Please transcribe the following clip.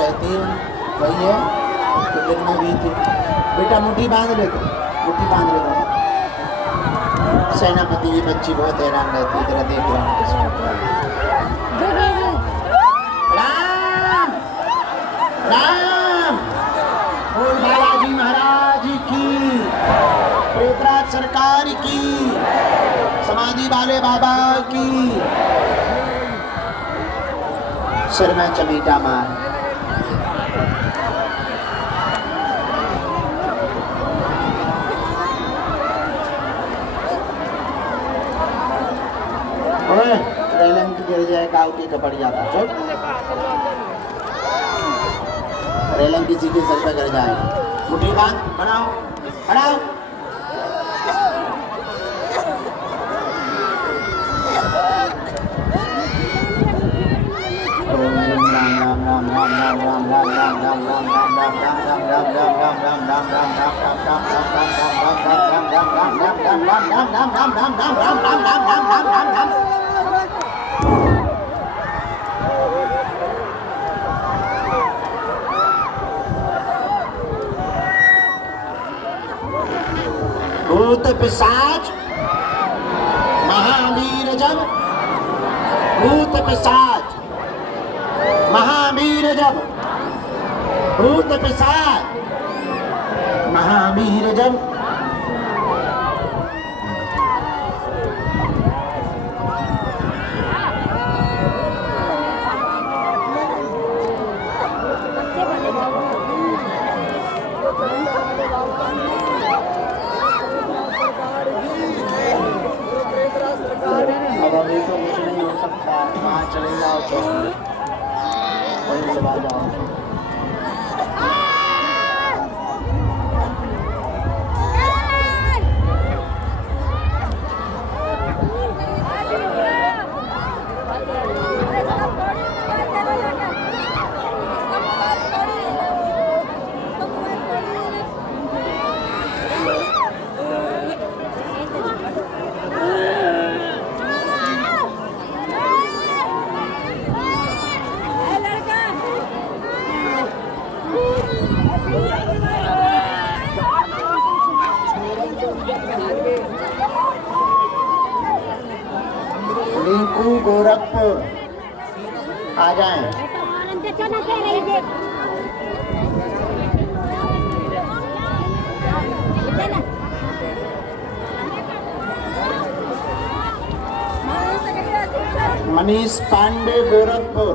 रहती है वही है तो दिन में भी थी। बेटा मुट्ठी बांध ले, तो मुट्ठी बांध ले। सेनापति की बच्ची बहुत हैरान रहती है, जरा देख राम राम। बोल बालाजी महाराज की, प्रेतराज सरकार की, समाधि वाले बाबा की। सिर में चमीटा मार। रेलिंग गिर जाए, काल की कपड़ जाता। चुप, रेलिंग किसी के सर पे गिर जाए। मुट्ठी बांध, बनाओ बनाओ। भूत पिशाच महावीर जब, भूत पिशाच महावीर जब, भूत पिशाच महावीर जब। अब अभी तो कुछ नहीं हो सकता, वहाँ चले जाओ तो वहीं से बाहर जाओ। लिंकू गोरखपुर आ जाएं। मनीष पांडे गोरखपुर।